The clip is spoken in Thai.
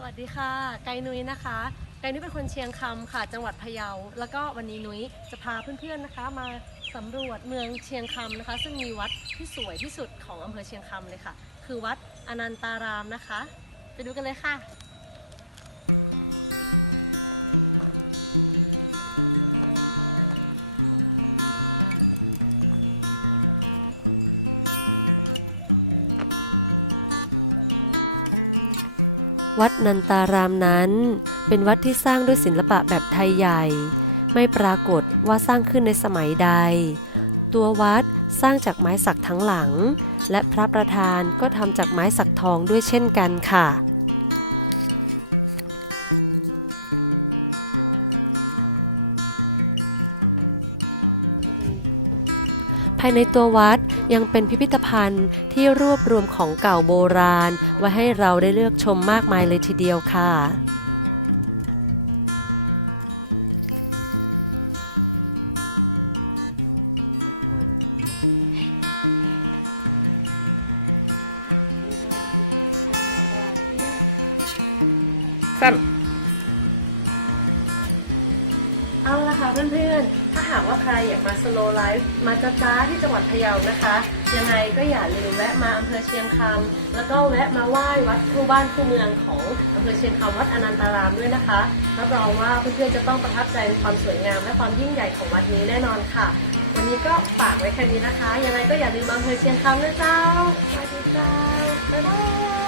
สวัสดีค่ะ ไกนุ้ยนะคะ ไกนุ้ยเป็นคนเชียงคำค่ะ จังหวัดพะเยา แล้วก็วันนี้นุ้ยจะพาเพื่อนๆนะคะ มาสำรวจเมืองเชียงคำนะคะ ซึ่งมีวัดที่สวยที่สุดของอำเภอเชียงคำเลยค่ะ คือวัดอนันตารามนะคะ ไปดูกันเลยค่ะ วัดนันตารามนั้น เป็นวัดที่สร้างด้วยศิลปะแบบไทยใหญ่ ไม่ปรากฏว่าสร้างขึ้นในสมัยใด ตัววัดสร้างจากไม้สักทั้งหลัง และพระประธานก็ทำจากไม้สักทองด้วยเช่นกันค่ะ ภายในตัววัดยังเป็นพิพิธภัณฑ์ที่รวบรวมของเก่าโบราณ ไว้ให้เราได้เลือกชมมากมายเลยทีเดียวค่ะสั้น เอาละค่ะเพื่อนๆ ถ้าหากว่าใครอยากมาสโลไลฟ์มาจ้าจ้าที่จังหวัดพะเยานะคะ ยังไงก็อย่าลืมแวะมาอำเภอเชียงคำแล้วก็แวะมาไหว้วัดคู่บ้านคู่เมืองของอำเภอเชียงคำวัดอนันตารามด้วยนะคะรับรองว่าเพื่อนๆจะต้องประทับใจในความสวยงามและความยิ่งใหญ่ของวัดนี้แน่นอนค่ะ วันนี้ก็ฝากไว้แค่นี้นะคะ ยังไงก็อย่าลืมมาอำเภอเชียงคำนะเจ้าสวัสดีเจ้าบ๊ายบาย